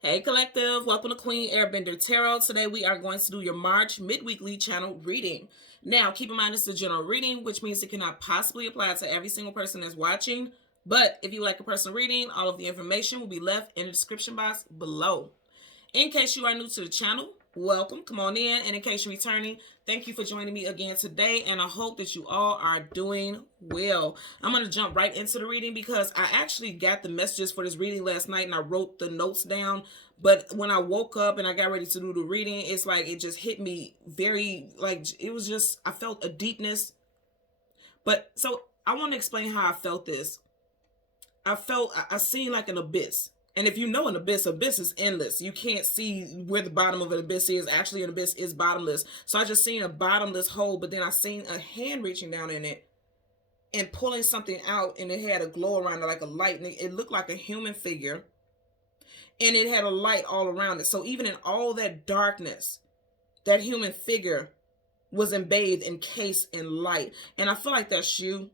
Hey Collective, welcome to Queen Airbender Tarot. Today we are going to do your March midweekly channel reading. Now keep in mind it's a general reading, which means it cannot possibly apply to every single person that's watching. But if you like a personal reading, all of the information will be left in the description box below. In case you are new to the channel, welcome, come on in. And in case you're returning, thank you for joining me again today. And I hope that you all are doing well. I'm going to jump right into the reading because I actually got the messages for this reading last night and I wrote the notes down. But when I woke up and I got ready to do the reading, it's like it just hit me very, like, it was just, I felt a deepness. But so I want to explain how I felt this. I seen like an abyss. And if you know an abyss is endless. You can't see where the bottom of an abyss is. Actually, an abyss is bottomless. So I just seen a bottomless hole, but then I seen a hand reaching down in it and pulling something out, and it had a glow around it like a light. And it looked like a human figure, and it had a light all around it. So even in all that darkness, that human figure was bathed, encased in light. And I feel like that's you.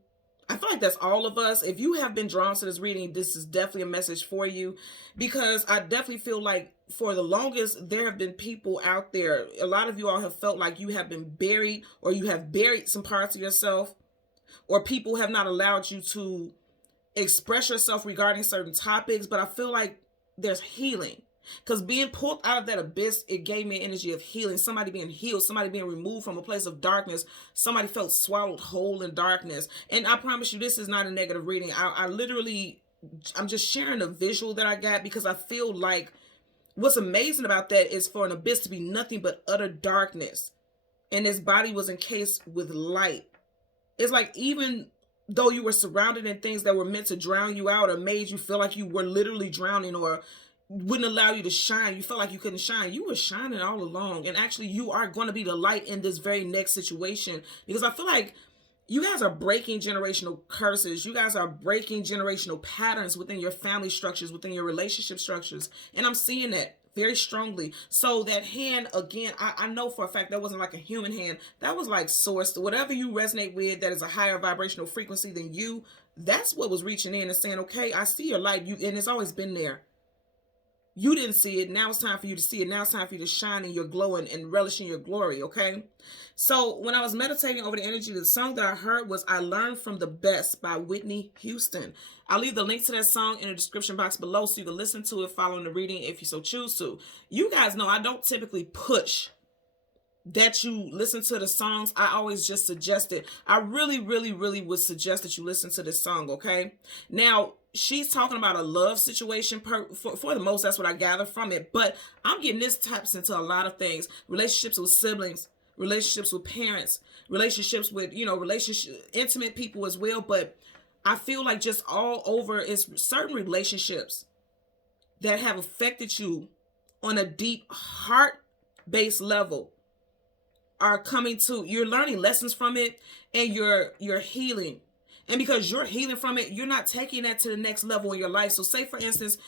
I feel like that's all of us. If you have been drawn to this reading, this is definitely a message for you, because I definitely feel like for the longest, there have been people out there. A lot of you all have felt like you have been buried, or you have buried some parts of yourself, or people have not allowed you to express yourself regarding certain topics. But I feel like there's healing. Because being pulled out of that abyss, it gave me an energy of healing. Somebody being healed, somebody being removed from a place of darkness. Somebody felt swallowed whole in darkness. And I promise you, this is not a negative reading. I'm just sharing a visual that I got, because I feel like what's amazing about that is for an abyss to be nothing but utter darkness. And his body was encased with light. It's like even though you were surrounded in things that were meant to drown you out or made you feel like you were literally drowning or wouldn't allow you to shine, you felt like you couldn't shine, you were shining all along. And actually you are going to be the light in this very next situation, because I feel like you guys are breaking generational curses. You guys are breaking generational patterns within your family structures, within your relationship structures. And I'm seeing that very strongly. So that hand, again, I know for a fact that wasn't like a human hand. That was like source. Whatever you resonate with that is a higher vibrational frequency than you, that's what was reaching in and saying, okay, I see your light, and it's always been there. You didn't see it. Now it's time for you to see it. Now it's time for you to shine in your glow and relish in your glory, okay? So when I was meditating over the energy, the song that I heard was I Learned from the Best by Whitney Houston. I'll leave the link to that song in the description box below so you can listen to it following the reading if you so choose to. You guys know I don't typically push that you listen to the songs. I always just suggest it. I really would suggest that you listen to this song, okay? Now, she's talking about a love situation for the most. That's what I gather from it. But I'm getting this taps into a lot of things. Relationships with siblings, relationships with parents, relationships with, intimate people as well. But I feel like just all over is certain relationships that have affected you on a deep heart-based level are coming to, you're learning lessons from it, and you're healing. And because you're healing from it, you're not taking that to the next level in your life. So say, for instance,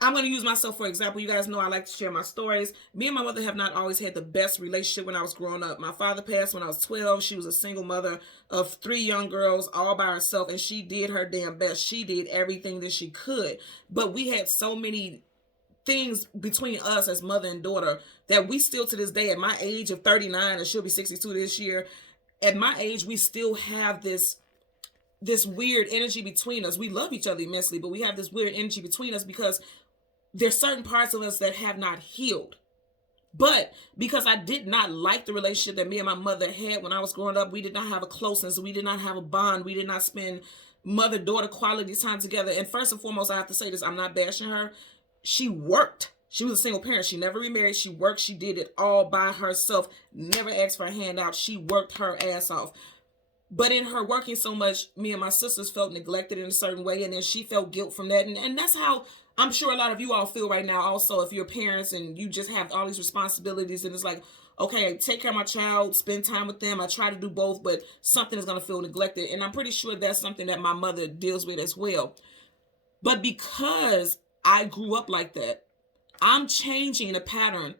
I'm going to use myself for example. You guys know I like to share my stories. Me and my mother have not always had the best relationship when I was growing up. My father passed when I was 12. She was a single mother of 3 young girls all by herself, and she did her damn best. She did everything that she could. But we had so many things between us as mother and daughter that we still, to this day, at my age of 39, and she'll be 62 this year, at my age, we still have this weird energy between us. We love each other immensely, but we have this weird energy between us because there's certain parts of us that have not healed. But because I did not like the relationship that me and my mother had when I was growing up, we did not have a closeness, we did not have a bond, we did not spend mother-daughter quality time together. And first and foremost, I have to say this, I'm not bashing her. She worked. She was a single parent. She never remarried. She worked. She did it all by herself. Never asked for a handout. She worked her ass off. But in her working so much, me and my sisters felt neglected in a certain way. And then she felt guilt from that. And that's how I'm sure a lot of you all feel right now. Also, if you're parents and you just have all these responsibilities, and it's like, okay, I take care of my child, spend time with them. I try to do both, but something is going to feel neglected. And I'm pretty sure that's something that my mother deals with as well. But because I grew up like that, I'm changing the pattern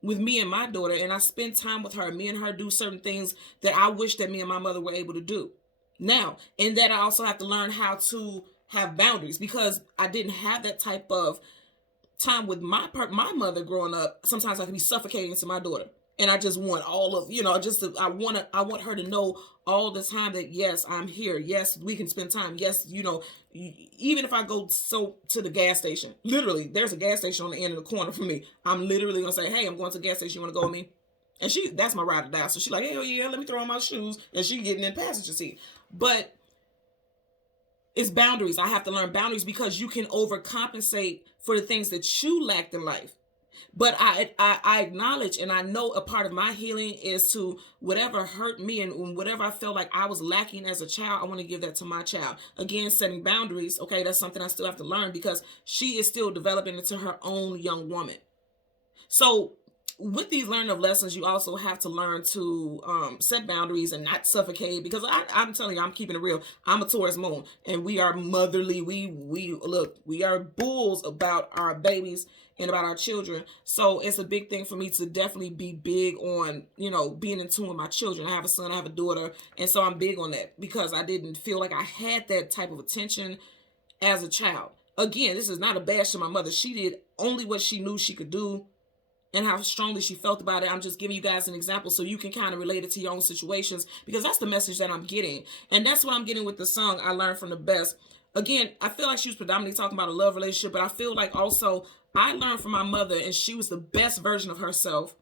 with me and my daughter, and I spend time with her. Me and her do certain things that I wish that me and my mother were able to do. Now, in that, I also have to learn how to have boundaries, because I didn't have that type of time with my mother growing up, sometimes I can be suffocating to my daughter. And I just want all of, I want her to know all the time that, yes, I'm here. Yes, we can spend time. Yes, even if I go to the gas station, literally, there's a gas station on the end of the corner for me. I'm literally going to say, hey, I'm going to the gas station. You want to go with me? And that's my ride or die. So she's like, hell yeah, let me throw on my shoes. And she getting in the passenger seat. But it's boundaries. I have to learn boundaries because you can overcompensate for the things that you lacked in life. But I acknowledge, and I know a part of my healing is to whatever hurt me and whatever I felt like I was lacking as a child, I want to give that to my child. Again, setting boundaries, okay, that's something I still have to learn because she is still developing into her own young woman. So with these learning of lessons, you also have to learn to set boundaries and not suffocate, because I'm telling you, I'm keeping it real. I'm a Taurus moon, and we are motherly. We are bulls about our babies and about our children. So it's a big thing for me to definitely be big on, being in tune with my children. I have a son, I have a daughter. And so I'm big on that because I didn't feel like I had that type of attention as a child. Again, this is not a bash to my mother. She did only what she knew she could do and how strongly she felt about it. I'm just giving you guys an example so you can kind of relate it to your own situations, because that's the message that I'm getting. And that's what I'm getting with the song, I Learned From the Best. Again, I feel like she was predominantly talking about a love relationship, but I feel like also I learned from my mother, and she was the best version of herself.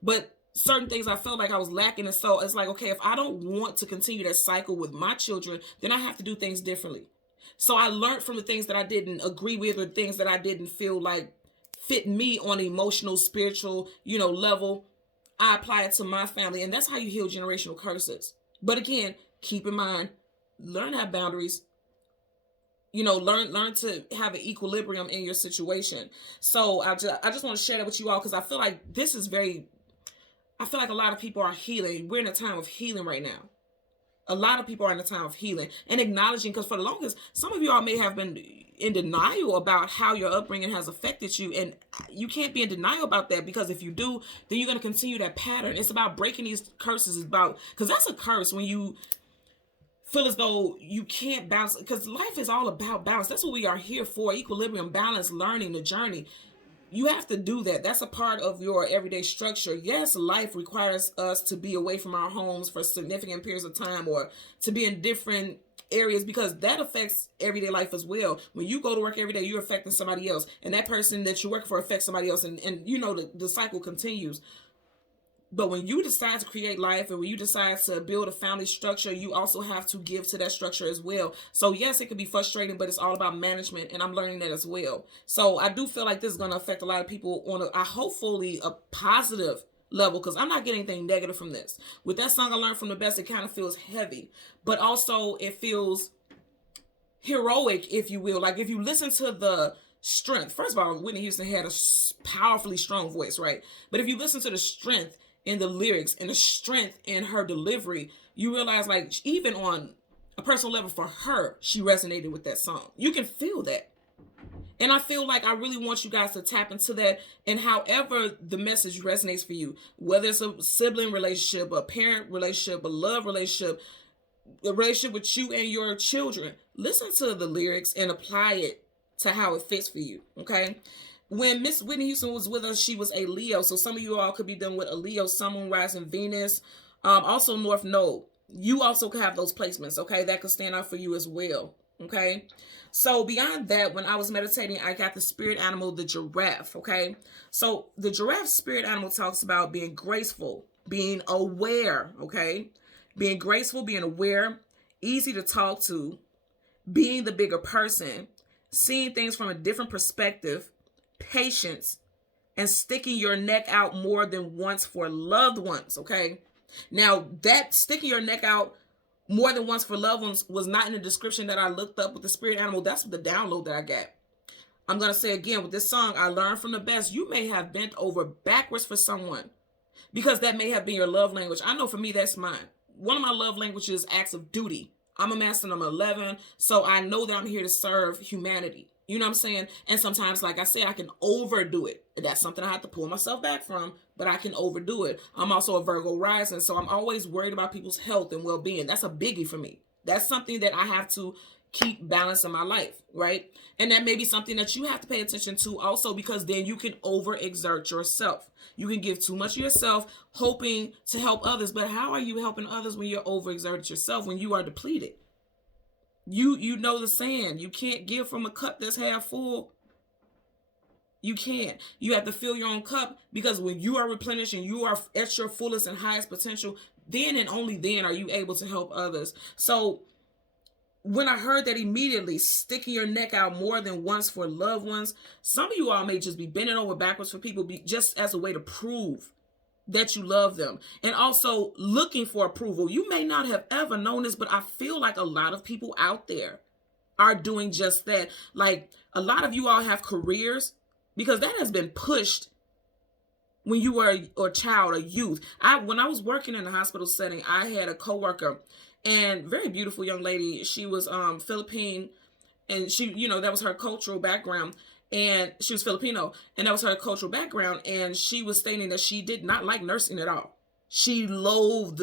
But certain things I felt like I was lacking. And so it's like, okay, if I don't want to continue that cycle with my children, then I have to do things differently. So I learned from the things that I didn't agree with, or things that I didn't feel like fit me on an emotional, spiritual, level. I apply it to my family. And that's how you heal generational curses. But again, keep in mind, learn to have boundaries. Learn to have an equilibrium in your situation. So I just want to share that with you all, because I feel like I feel like a lot of people are healing. We're in a time of healing right now. A lot of people are in a time of healing and acknowledging, because for the longest, some of you all may have been in denial about how your upbringing has affected you. And you can't be in denial about that, because if you do, then you're going to continue that pattern. It's about breaking these curses, because that's a curse when you feel as though you can't bounce, because life is all about balance. That's what we are here for: equilibrium, balance, learning, the journey. You have to do that. That's a part of your everyday structure. Yes, life requires us to be away from our homes for significant periods of time, or to be in different areas, because that affects everyday life as well. When you go to work every day, you're affecting somebody else, and that person that you work for affects somebody else, and the cycle continues. But when you decide to create life, and when you decide to build a family structure, you also have to give to that structure as well. So yes, it can be frustrating, but it's all about management, and I'm learning that as well. So I do feel like this is going to affect a lot of people on hopefully a positive level, because I'm not getting anything negative from this. With that song, I Learned From the Best, it kind of feels heavy, but also it feels heroic, if you will. Like, if you listen to the strength, first of all, Whitney Houston had a powerfully strong voice, right? But if you listen to the strength in the lyrics and the strength in her delivery, you realize, like, even on a personal level for her, she resonated with that song. You can feel that. And I feel like I really want you guys to tap into that, and however the message resonates for you, whether it's a sibling relationship, a parent relationship, a love relationship, a relationship with you and your children, listen to the lyrics and apply it to how it fits for you, okay? When Miss Whitney Houston was with us, she was a Leo. So some of you all could be dealing with a Leo, Sun, Moon, Rising, Venus. Also North Node. You also could have those placements, okay? That could stand out for you as well, okay? So beyond that, when I was meditating, I got the spirit animal, the giraffe, okay? So the giraffe spirit animal talks about being graceful, being aware, okay? Being graceful, being aware, easy to talk to, being the bigger person, seeing things from a different perspective, patience, and sticking your neck out more than once for loved ones, okay? Now, that sticking your neck out more than once for loved ones was not in the description that I looked up with the spirit animal. That's the download that I got. I'm going to say again, with this song, I Learned From the Best, you may have bent over backwards for someone, because that may have been your love language. I know for me, that's mine. One of my love languages is acts of duty. I'm a master and I'm 11, so I know that I'm here to serve humanity. You know what I'm saying? And sometimes, like I say, I can overdo it. That's something I have to pull myself back from, but I can overdo it. I'm also a Virgo rising, so I'm always worried about people's health and well-being. That's a biggie for me. That's something that I have to keep balance in my life, right? And that may be something that you have to pay attention to also, because then you can overexert yourself. You can give too much of yourself hoping to help others, but how are you helping others when you're overexerted yourself, when you are depleted? You know the saying, you can't give from a cup that's half full. You can't. You have to fill your own cup, because when you are replenished and you are at your fullest and highest potential, then and only then are you able to help others. So when I heard that, immediately sticking your neck out more than once for loved ones, some of you all may just be bending over backwards for people, just as a way to prove that you love them, and also looking for approval. You may not have ever known this, but I feel like a lot of people out there are doing just that. Like, a lot of you all have careers because that has been pushed when you were a child, a youth. When I was working in the hospital setting, I had a coworker, and very beautiful young lady. She was Philippine, and she, that was her cultural background. And she was Filipino, and that was her cultural background. And she was stating that she did not like nursing at all. She loathed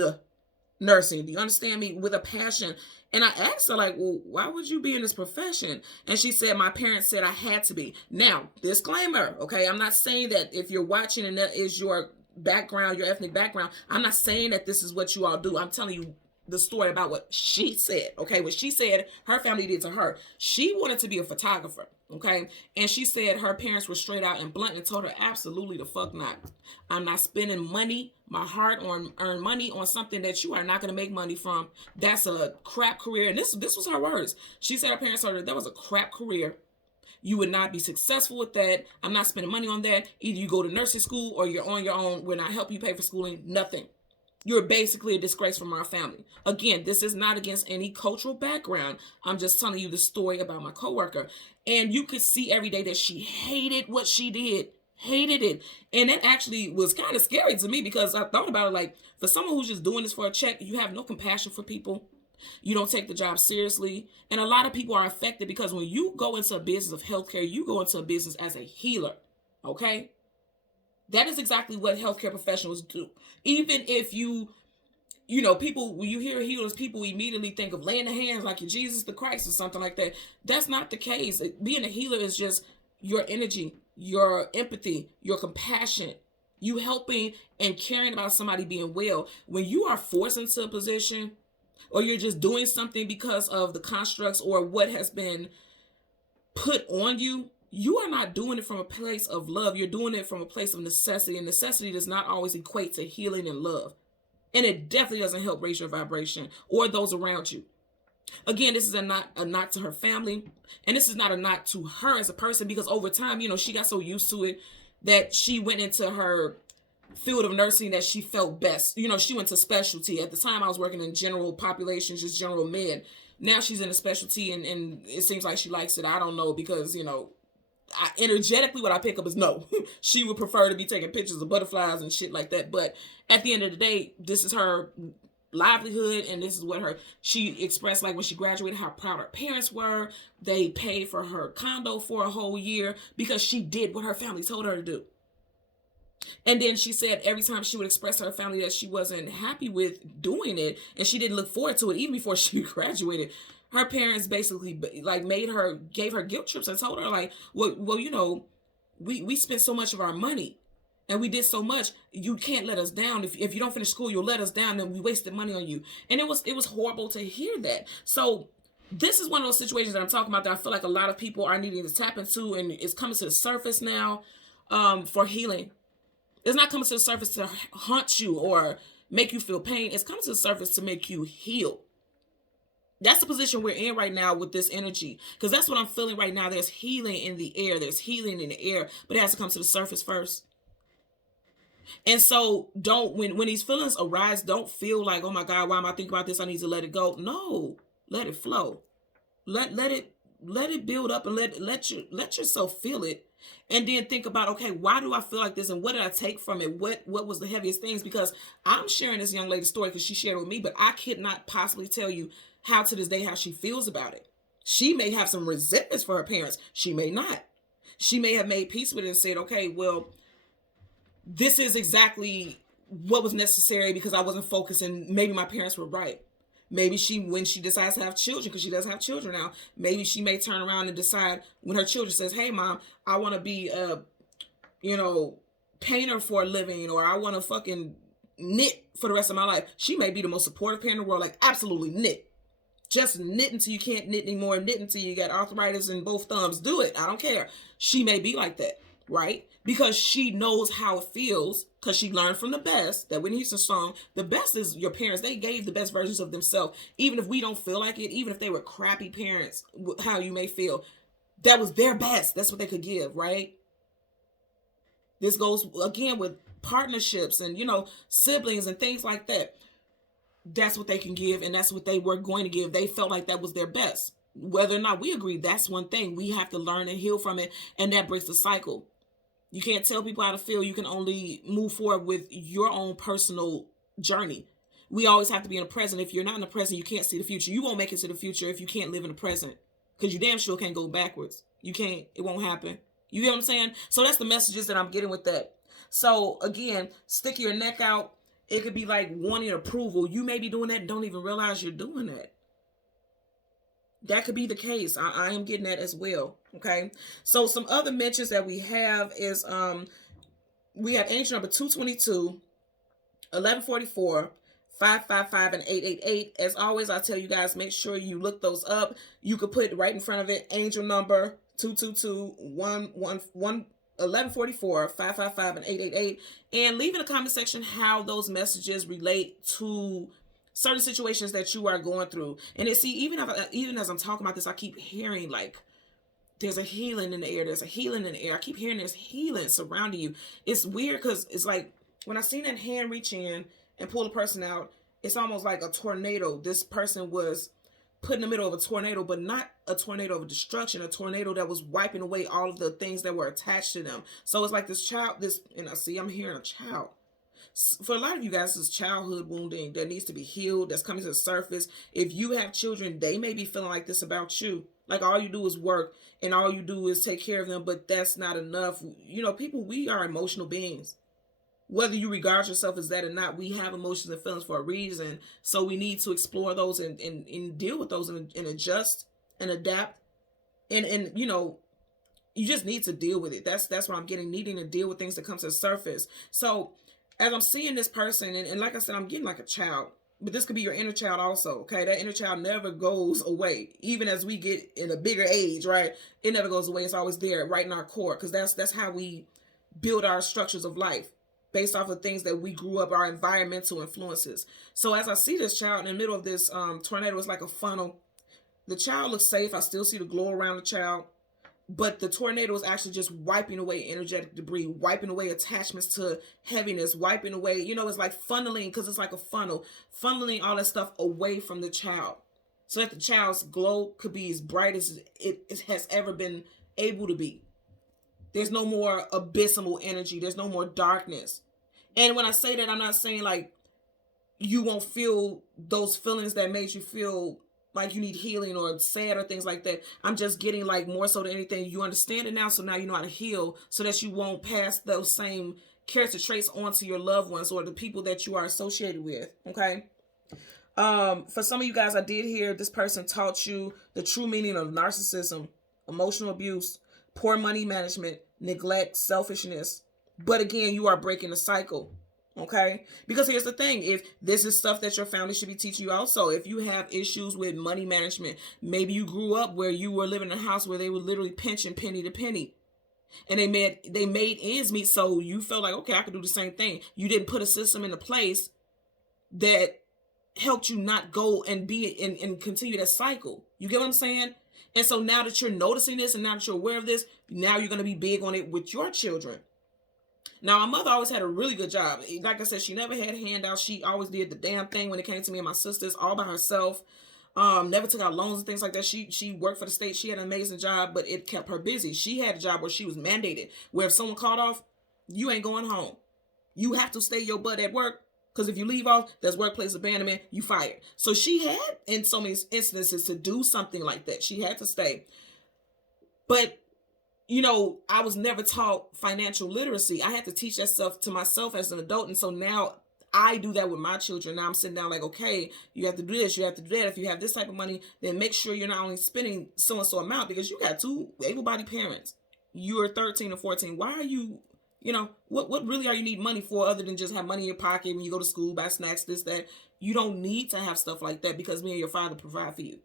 nursing. Do you understand me? With a passion. And I asked her, like, well, why would you be in this profession? And she said, my parents said I had to be. Now, disclaimer, okay? I'm not saying that if you're watching and that is your background, your ethnic background, I'm not saying that this is what you all do. I'm telling you the story about what she said, okay? What she said her family did to her. She wanted to be a photographer, okay? And she said her parents were straight out and blunt and told her, absolutely the fuck not. I'm not spending money, my hard earned money, on something that you are not going to make money from. That's a crap career. And this was her words. She said her parents told her that was a crap career. You would not be successful with that. I'm not spending money on that. Either you go to nursing school or you're on your own. We're not helping you pay for schooling. Nothing. You're basically a disgrace from our family. Again, this is not against any cultural background. I'm just telling you the story about my coworker. And you could see every day that she hated what she did. Hated it. And it actually was kind of scary to me, because I thought about it, like, for someone who's just doing this for a check, you have no compassion for people. You don't take the job seriously. And a lot of people are affected, because when you go into a business of healthcare, you go into a business as a healer. Okay? That is exactly what healthcare professionals do. Even if people, when you hear healers, people immediately think of laying the hands like you're Jesus the Christ or something like that. That's not the case. Being a healer is just your energy, your empathy, your compassion, you helping and caring about somebody being well. When you are forced into a position, or you're just doing something because of the constructs or what has been put on you, you are not doing it from a place of love. You're doing it from a place of necessity. And necessity does not always equate to healing and love. And it definitely doesn't help raise your vibration or those around you. Again, this is a knock to her family. And this is not a knock to her as a person, because over time, she got so used to it that she went into her field of nursing that she felt best. She went to specialty. At the time, I was working in general populations, just general med. Now she's in a specialty, and it seems like she likes it. I don't know, because, energetically what I pick up is no. She would prefer to be taking pictures of butterflies and shit like that. But at the end of the day, this is her livelihood, and this is what she expressed, like, when she graduated, how proud her parents were. They paid for her condo for a whole year because she did what her family told her to do. And then she said every time she would express to her family that she wasn't happy with doing it, and she didn't look forward to it even before she graduated, her parents basically like gave her guilt trips and told her, like, well, we spent so much of our money and we did so much. You can't let us down. If you don't finish school, you'll let us down, and we wasted money on you. And it was horrible to hear that. So this is one of those situations that I'm talking about that I feel like a lot of people are needing to tap into, and it's coming to the surface now for healing. It's not coming to the surface to haunt you or make you feel pain. It's coming to the surface to make you heal. That's the position we're in right now with this energy, because that's what I'm feeling right now. There's healing in the air. There's healing in the air, but it has to come to the surface first. And so when these feelings arise, don't feel like, oh my God, why am I thinking about this? I need to let it go. No, let it flow. Let it build up, and let yourself feel it. And then think about, okay, why do I feel like this, and what did I take from it? What was the heaviest things? Because I'm sharing this young lady's story because she shared it with me, but I could not possibly tell you how to this day how she feels about it. She may have some resentments for her parents. She may not. She may have made peace with it and said, okay, well, this is exactly what was necessary because I wasn't focusing. Maybe my parents were right. Maybe when she decides to have children, because she does have children now, maybe she may turn around and decide when her children says, hey mom, I want to be a, painter for a living, or I want to fucking knit for the rest of my life. She may be the most supportive parent in the world, like absolutely knit. Just knit until you can't knit anymore, knit until you got arthritis in both thumbs. Do it. I don't care. She may be like that, right? Because she knows how it feels, because she learned from the best. That Whitney Houston song, the best is your parents. They gave the best versions of themselves. Even if we don't feel like it, even if they were crappy parents, how you may feel, that was their best. That's what they could give, right? This goes again with partnerships and, siblings and things like that. That's what they can give, and that's what they were going to give. They felt like that was their best. Whether or not we agree, that's one thing. We have to learn and heal from it, and that breaks the cycle. You can't tell people how to feel. You can only move forward with your own personal journey. We always have to be in the present. If you're not in the present, you can't see the future. You won't make it to the future if you can't live in the present, because you damn sure can't go backwards. You can't. It won't happen. You get what I'm saying? So that's the messages that I'm getting with that. So again, stick your neck out. It could be like wanting approval. You may be doing that and don't even realize you're doing that. That could be the case. I am getting that as well. Okay. So some other mentions that we have is we have angel number 222, 1144, 555, and 888. As always, I tell you guys, make sure you look those up. You could put right in front of it angel number 222, 1144, 555, and 888, and leave in the comment section how those messages relate to certain situations that you are going through. And even as I'm talking about this, I keep hearing like there's a healing in the air. There's a healing in the air. I keep hearing there's healing surrounding you. It's weird because it's like when I seen that hand reach in and pull the person out, it's almost like a tornado. This person was put in the middle of a tornado, but not a tornado of destruction, a tornado that was wiping away all of the things that were attached to them. So it's like this child, I'm hearing a child. For a lot of you guys, this childhood wounding that needs to be healed, that's coming to the surface. If you have children, they may be feeling like this about you. Like all you do is work and all you do is take care of them, but that's not enough. People, we are emotional beings. Whether you regard yourself as that or not, we have emotions and feelings for a reason. So we need to explore those and deal with those and adjust and adapt. And you just need to deal with it. That's what I'm getting, needing to deal with things that come to the surface. So as I'm seeing this person, and like I said, I'm getting like a child. But this could be your inner child also, okay? That inner child never goes away. Even as we get in a bigger age, right? It never goes away. It's always there, right in our core. Because that's how we build our structures of life, based off of things that we grew up, our environmental influences. So as I see this child in the middle of this tornado, it's like a funnel. The child looks safe. I still see the glow around the child. But the tornado is actually just wiping away energetic debris, wiping away attachments to heaviness, wiping away, it's like funneling, because it's like a funnel, funneling all that stuff away from the child, so that the child's glow could be as bright as it has ever been able to be. There's no more abysmal energy. There's no more darkness. And when I say that, I'm not saying like you won't feel those feelings that made you feel like you need healing or sad or things like that. I'm just getting like more so than anything, you understand it now, so now you know how to heal, so that you won't pass those same character traits on to your loved ones or the people that you are associated with, okay? For some of you guys, I did hear this person taught you the true meaning of narcissism, emotional abuse, poor money management, neglect, selfishness. But again, you are breaking the cycle. Okay? Because here's the thing. If this is stuff that your family should be teaching you also, if you have issues with money management, maybe you grew up where you were living in a house where they were literally pinching penny to penny. And they made ends meet, so you felt like, okay, I could do the same thing. You didn't put a system into place that helped you not go and be and continue that cycle. You get what I'm saying? And so now that you're noticing this and now that you're aware of this, now you're going to be big on it with your children. Now, my mother always had a really good job. Like I said, she never had handouts. She always did the damn thing when it came to me and my sisters, all by herself. Never took out loans and things like that. She worked for the state. She had an amazing job, but it kept her busy. She had a job where she was mandated, where if someone called off, you ain't going home. You have to stay your butt at work, because if you leave off, there's workplace abandonment, you fired. So she had, in so many instances, to do something like that. She had to stay. But I was never taught financial literacy. I had to teach that stuff to myself as an adult. And so now I do that with my children. Now I'm sitting down like, okay, you have to do this, you have to do that. If you have this type of money, then make sure you're not only spending so-and-so amount, because you got 2 able-bodied parents. You're 13 or 14. Why are you, what really are you need money for other than just have money in your pocket when you go to school, buy snacks, this, that? You don't need to have stuff like that because me and your father provide for you.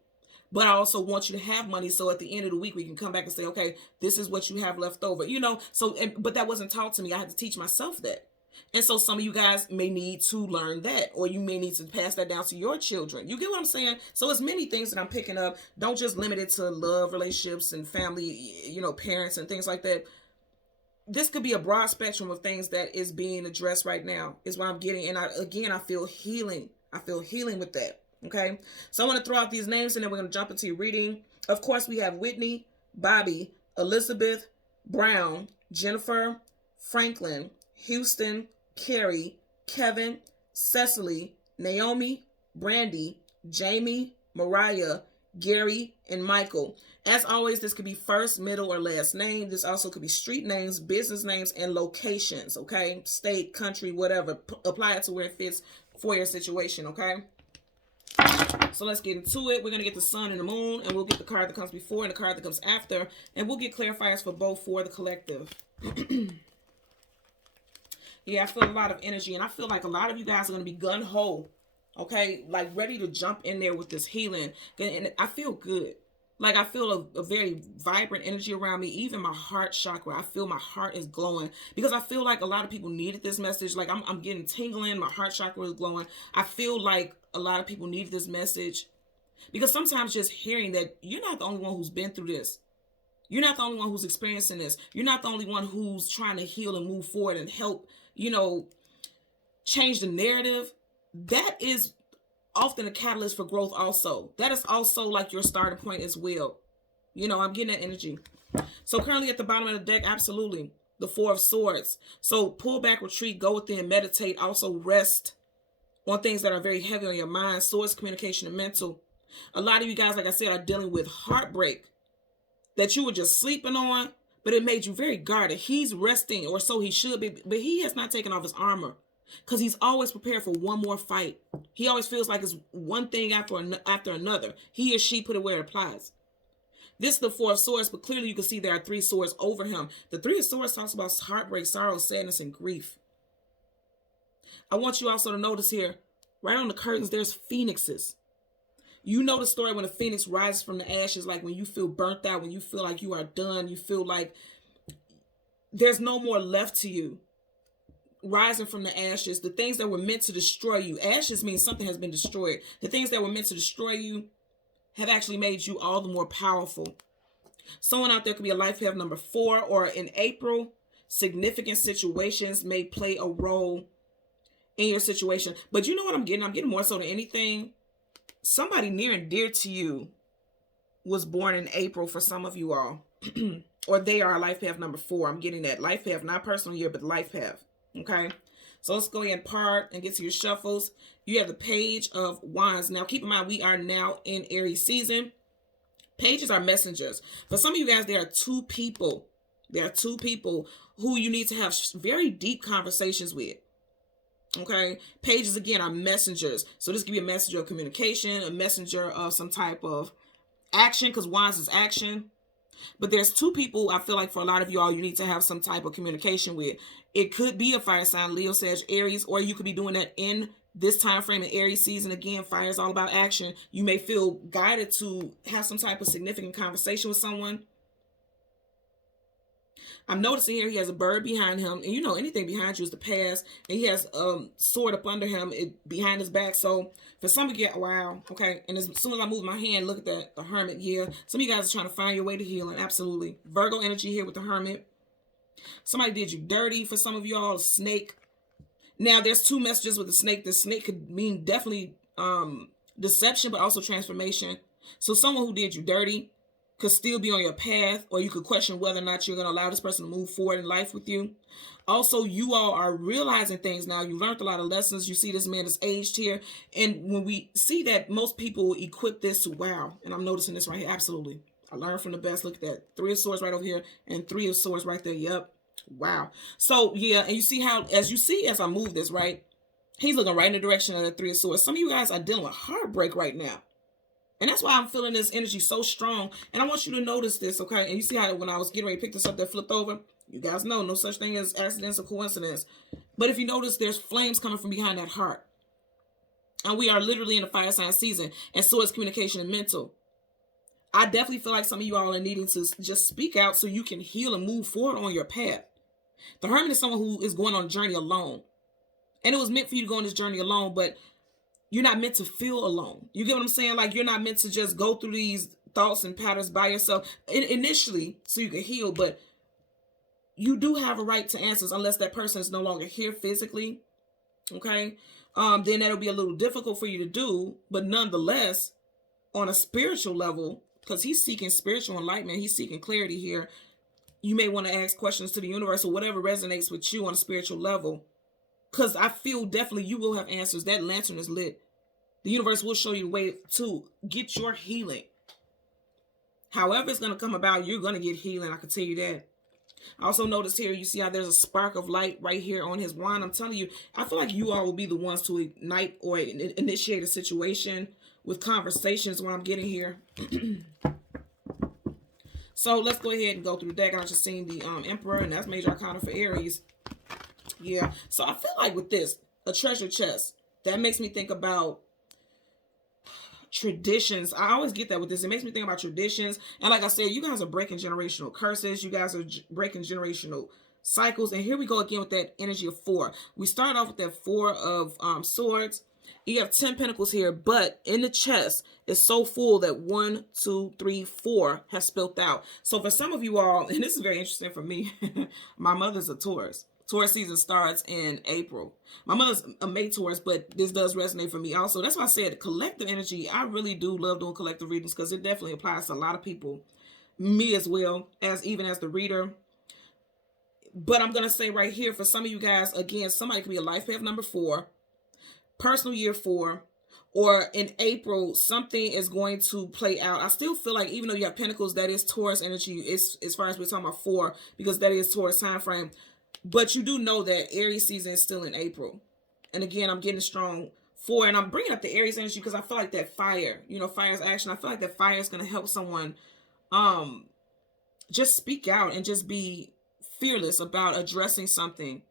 But I also want you to have money so at the end of the week we can come back and say, okay, this is what you have left over. But that wasn't taught to me. I had to teach myself that. And so some of you guys may need to learn that, or you may need to pass that down to your children. You get what I'm saying? So it's many things that I'm picking up. Don't just limit it to love, relationships, and family, parents and things like that. This could be a broad spectrum of things that is being addressed right now, is what I'm getting. And I feel healing. I feel healing with that. Okay, so I want to throw out these names and then we're going to jump into your reading. Of course, we have Whitney, Bobby, Elizabeth, Brown, Jennifer, Franklin, Houston, Carrie, Kevin, Cecily, Naomi, Brandy, Jamie, Mariah, Gary, and Michael. As always, this could be first, middle, or last name. This also could be street names, business names, and locations, okay? State, country, whatever. Apply it to where it fits for your situation, okay? So let's get into it. We're going to get the sun and the moon, and we'll get the card that comes before and the card that comes after, and we'll get clarifiers for both for the collective. Yeah, I feel a lot of energy, and I feel like a lot of you guys are going to be gun-ho, okay? Like ready to jump in there with this healing. And I feel good. Like I feel a very vibrant energy around me. Even my heart chakra, I feel my heart is glowing because I feel like a lot of people needed this message. Like I'm getting tingling. My heart chakra is glowing. I feel like a lot of people need this message because sometimes just hearing that you're not the only one who's been through this. You're not the only one who's experiencing this. You're not the only one who's trying to heal and move forward and help, change the narrative. That is often a catalyst for growth also. That is also like your starting point as well. I'm getting that energy. So currently at the bottom of the deck, absolutely. The 4 of Swords. So pull back, retreat, go within, meditate. Also rest on things that are very heavy on your mind. Swords, communication, and mental. A lot of you guys, like I said, are dealing with heartbreak that you were just sleeping on, but it made you very guarded. He's resting, or so he should be, but he has not taken off his armor because he's always prepared for one more fight. He always feels like it's one thing after another. He or she put it where it applies. This is the 4 of Swords, but clearly you can see there are 3 swords over him. The 3 of Swords talks about heartbreak, sorrow, sadness, and grief. I want you also to notice here, right on the curtains, there's phoenixes. You know the story when a phoenix rises from the ashes, like when you feel burnt out, when you feel like you are done, you feel like there's no more left to you. Rising from the ashes, the things that were meant to destroy you. Ashes means something has been destroyed. The things that were meant to destroy you have actually made you all the more powerful. Someone out there could be a life path number 4, or in April, significant situations may play a role in your situation. But you know what I'm getting? I'm getting more so than anything. Somebody near and dear to you was born in April for some of you all. Or they are life path number 4. I'm getting that. Life path, not personal year, but life path. Okay? So let's go ahead and part and get to your shuffles. You have the Page of Wands. Now, keep in mind, we are now in Aries season. Pages are messengers. For some of you guys, there are 2 people. There are 2 people who you need to have very deep conversations with. Okay, pages again are messengers. So this could be a messenger of communication, a messenger of some type of action, because Wands is action. But there's 2 people I feel like for a lot of y'all you need to have some type of communication with. It could be a fire sign, Leo, Sag, Aries, or you could be doing that in this time frame in Aries season. Again, fire is all about action. You may feel guided to have some type of significant conversation with someone. I'm noticing here he has a bird behind him, and anything behind you is the past, and he has sword up under him, behind his back. So for some of you, wow, okay, and as soon as I move my hand, look at that, the Hermit. Yeah, some of you guys are trying to find your way to healing. Absolutely. Virgo energy here with the Hermit. Somebody did you dirty. For some of y'all, snake. Now there's 2 messages with the snake. The snake could mean definitely deception, but also transformation. So someone who did you dirty could still be on your path, or you could question whether or not you're going to allow this person to move forward in life with you. Also, you all are realizing things now. You learned a lot of lessons. You see this man is aged here. And when we see that, most people equip this to wow. And I'm noticing this right here. Absolutely. I learned from the best. Look at that. 3 of Swords right over here and 3 of Swords right there. Yep. Wow. So, yeah. And you see how, as I move this, right? He's looking right in the direction of the Three of Swords. Some of you guys are dealing with heartbreak right now. And that's why I'm feeling this energy so strong. And I want you to notice this, okay? And you see how when I was getting ready to pick this up, that flipped over? You guys know no such thing as accidents or coincidence. But if you notice, there's flames coming from behind that heart. And we are literally in a fire sign season. And so is communication and mental. I definitely feel like some of you all are needing to just speak out so you can heal and move forward on your path. The Hermit is someone who is going on a journey alone. And it was meant for you to go on this journey alone, but you're not meant to feel alone. You get what I'm saying? Like, you're not meant to just go through these thoughts and patterns by yourself initially so you can heal, but you do have a right to answers unless that person is no longer here physically. Okay? Then that'll be a little difficult for you to do, but nonetheless, on a spiritual level, because he's seeking spiritual enlightenment, he's seeking clarity here, you may want to ask questions to the universe or whatever resonates with you on a spiritual level. Because I feel definitely you will have answers. That lantern is lit. The universe will show you the way to get your healing. However it's going to come about, you're going to get healing. I can tell you that. I also notice here, you see how there's a spark of light right here on his wand. I'm telling you, I feel like you all will be the ones to ignite or initiate a situation with conversations when I'm getting here. So let's go ahead and go through the deck. I just seen the Emperor, and that's Major Arcana for Aries. Yeah, so I feel like with this, a treasure chest, that makes me think about traditions. I always get that with this. It makes me think about traditions. And like I said, you guys are breaking generational curses. You guys are breaking generational cycles. And here we go again with that energy of 4. We start off with that 4 of swords. You have 10 pentacles here, but in the chest, it's so full that 1, 2, 3, 4 has spilt out. So for some of you all, and this is very interesting for me, my mother's a Taurus. Taurus season starts in April. My mother's a May Taurus, but this does resonate for me also. That's why I said collective energy. I really do love doing collective readings because it definitely applies to a lot of people. Me as well, even as the reader. But I'm going to say right here, for some of you guys, again, somebody could be a life path number 4, personal year 4, or in April, something is going to play out. I still feel like even though you have pentacles, that is Taurus energy as far as we're talking about 4, because that is Taurus time frame. But you do know that Aries season is still in April. And again, I'm getting strong 4. And I'm bringing up the Aries energy because I feel like that fire, fire is action. I feel like that fire is going to help someone just speak out and just be fearless about addressing something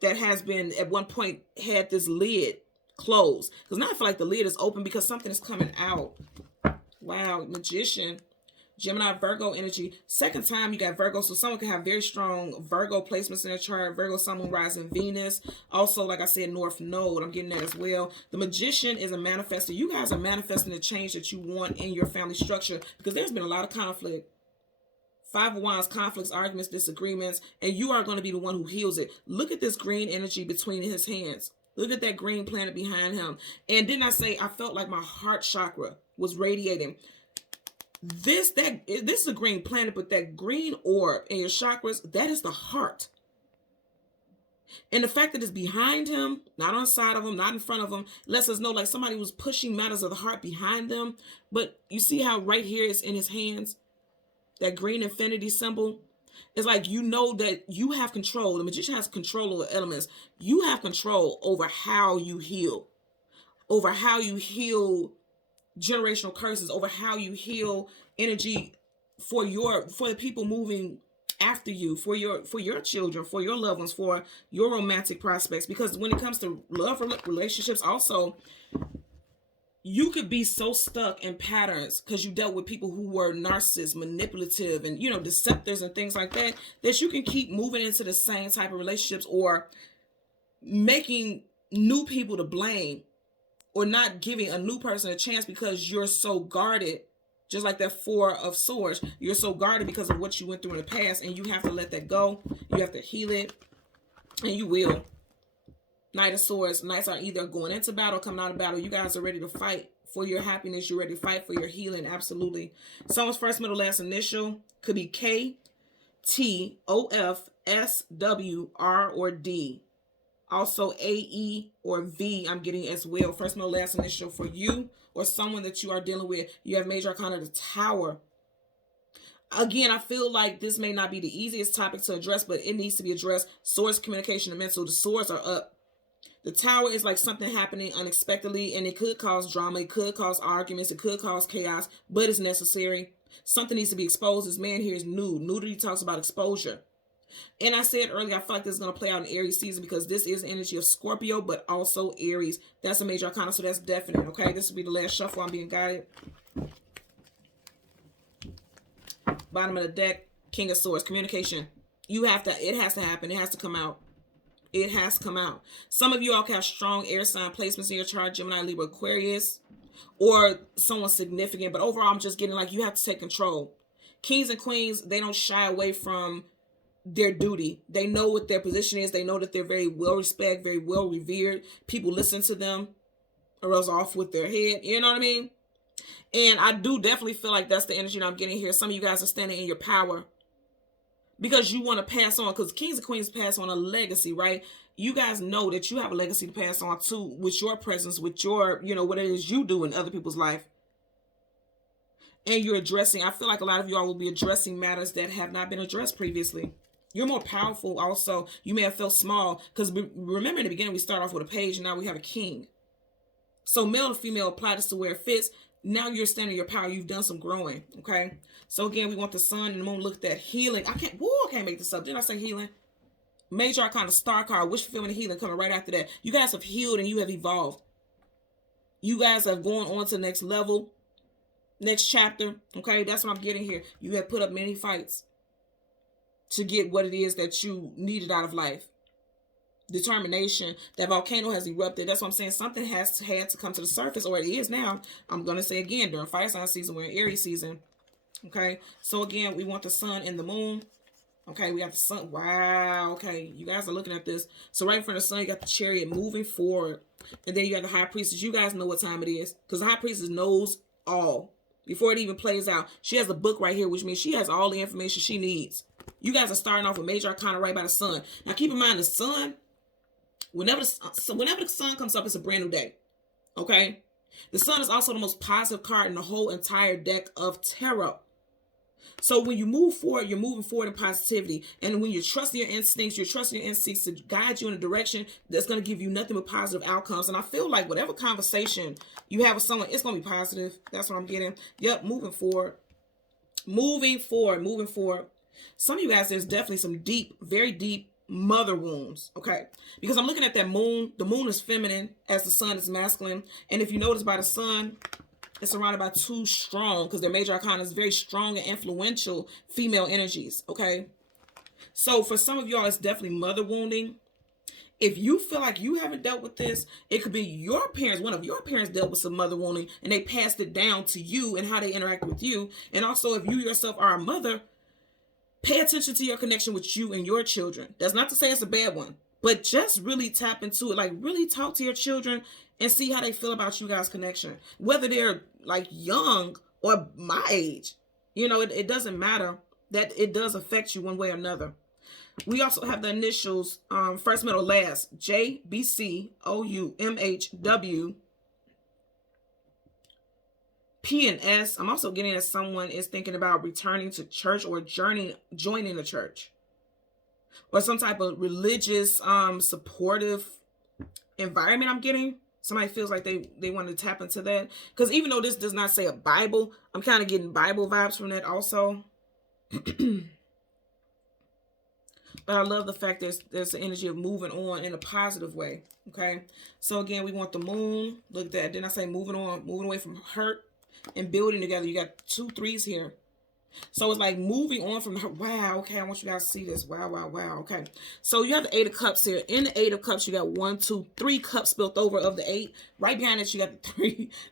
that has been, at one point, had this lid closed. Because now I feel like the lid is open because something is coming out. Wow, Magician. Gemini, Virgo energy. Second time you got Virgo, so someone can have very strong Virgo placements in their chart. Virgo, Sun, Moon, Rising, Venus. Also, like I said, North Node. I'm getting that as well. The Magician is a manifester. You guys are manifesting the change that you want in your family structure because there's been a lot of conflict. 5 of Wands, conflicts, arguments, disagreements, and you are going to be the one who heals it. Look at this green energy between his hands. Look at that green planet behind him. And didn't I say I felt like my heart chakra was radiating? This is a green planet, but that green orb in your chakras, that is the heart. And the fact that it's behind him, not on the side of him, not in front of him, lets us know like somebody was pushing matters of the heart behind them. But you see how right here it's in his hands? That green infinity symbol. It's like you know that you have control. The Magician has control over elements. You have control over how you heal. Over how you heal generational curses, over how you heal energy for the people moving after you, for your children, for your loved ones, for your romantic prospects. Because when it comes to love relationships also, you could be so stuck in patterns because you dealt with people who were narcissists, manipulative, and deceptors and things like that, that you can keep moving into the same type of relationships or making new people to blame, or not giving a new person a chance because you're so guarded, just like that 4 of Swords. You're so guarded because of what you went through in the past, and you have to let that go. You have to heal it, and you will. Knight of Swords. Knights are either going into battle, coming out of battle. You guys are ready to fight for your happiness. You're ready to fight for your healing. Absolutely. Someone's first, middle, last initial could be K, T, O, F, S, W, R, or D. Also AE or V I'm getting as well. First, middle, last initial for you or someone that you are dealing with. You have Major Arcana, the Tower. Again, I feel like this may not be the easiest topic to address, but it needs to be addressed. Swords, communication, and mental. The swords are up. The Tower is like something happening unexpectedly, and it could cause drama, it could cause arguments, it could cause chaos, but it's necessary. Something needs to be exposed. This man here is nude. Nudity talks about exposure. And I said earlier, I feel like this is going to play out in Aries season because this is energy of Scorpio, but also Aries. That's a major arcana, so that's definite, okay? This will be the last shuffle. I'm being guided. Bottom of the deck, King of Swords, communication. You have to, it has to happen. It has to come out. It has to come out. Some of you all can have strong air sign placements in your chart, Gemini, Libra, Aquarius, or someone significant. But overall, I'm just getting like you have to take control. Kings and queens, they don't shy away from their duty. They know what their position is. They know that they're very well respected, very well revered. People listen to them or else off with their head. You know what I mean? And I do definitely feel like that's the energy that I'm getting here. Some of you guys are standing in your power because you want to pass on, because kings and queens pass on a legacy, right? You guys know that you have a legacy to pass on too, with your presence, with your, you know, what it is you do in other people's life. And you're addressing, I feel like a lot of you all will be addressing matters that have not been addressed previously. You're more powerful also. You may have felt small, because remember in the beginning we start off with a page, and now we have a king. So male and female, apply this to where it fits. Now you're standing your power. You've done some growing, okay? So again, we want the sun and the moon. Look at that healing. I can't make this up. Didn't I say healing? Major arcana, star card, wish fulfillment and healing coming right after that. You guys have healed and you have evolved. You guys are going on to the next level, next chapter, okay? That's what I'm getting here. You have put up many fights to get what it is that you needed out of life. Determination. That volcano has erupted. That's what I'm saying. Something had to come to the surface, or it is now. I'm going to say again, during fire sign season, we're in Aries season. Okay. So again, we want the sun and the moon. Okay. We have the sun. Wow. Okay. You guys are looking at this. So right in front of the sun, you got the chariot moving forward. And then you got the high priestess. You guys know what time it is, because the high priestess knows all before it even plays out. She has a book right here, which means she has all the information she needs. You guys are starting off with major arcana right by the sun. Now keep in mind, the sun, whenever the sun comes up, it's a brand new day. Okay? The sun is also the most positive card in the whole entire deck of tarot. So when you move forward, you're moving forward in positivity. And when you're trusting your instincts, you're trusting your instincts to guide you in a direction that's going to give you nothing but positive outcomes. And I feel like whatever conversation you have with someone, it's going to be positive. That's what I'm getting. Yep, moving forward. Moving forward, moving forward. Some of you guys, there's definitely some deep, very deep mother wounds, okay? Because I'm looking at that moon. The moon is feminine as the sun is masculine. And if you notice by the sun, it's surrounded by two strong, because their major arcana is very strong and influential female energies, okay? So for some of y'all, it's definitely mother wounding. If you feel like you haven't dealt with this, it could be your parents, one of your parents dealt with some mother wounding, and they passed it down to you and how they interact with you. And also, if you yourself are a mother, pay attention to your connection with you and your children. That's not to say it's a bad one, but just really tap into it. Like really talk to your children and see how they feel about you guys' connection. Whether they're like young or my age, you know, it doesn't matter. That it does affect you one way or another. We also have the initials, first, middle, last, J, B, C, O, U, M, H, W, P, and S. I'm also getting that someone is thinking about returning to church or joining the church, or some type of religious, supportive environment. I'm getting somebody feels like they want to tap into that, because even though this does not say a Bible, I'm kind of getting Bible vibes from that also. But I love the fact there's the energy of moving on in a positive way. Okay. So again, we want the moon. Look at that. Didn't I say moving on, moving away from hurt and building together? You got 2 3s here. So it's like moving on from hurt. Wow. Okay. I want you guys to see this. Wow, wow, wow. Okay. So you have the 8 of Cups here. In the 8 of Cups, you got 1, 2, 3 cups spilled over of the 8. Right behind it, you got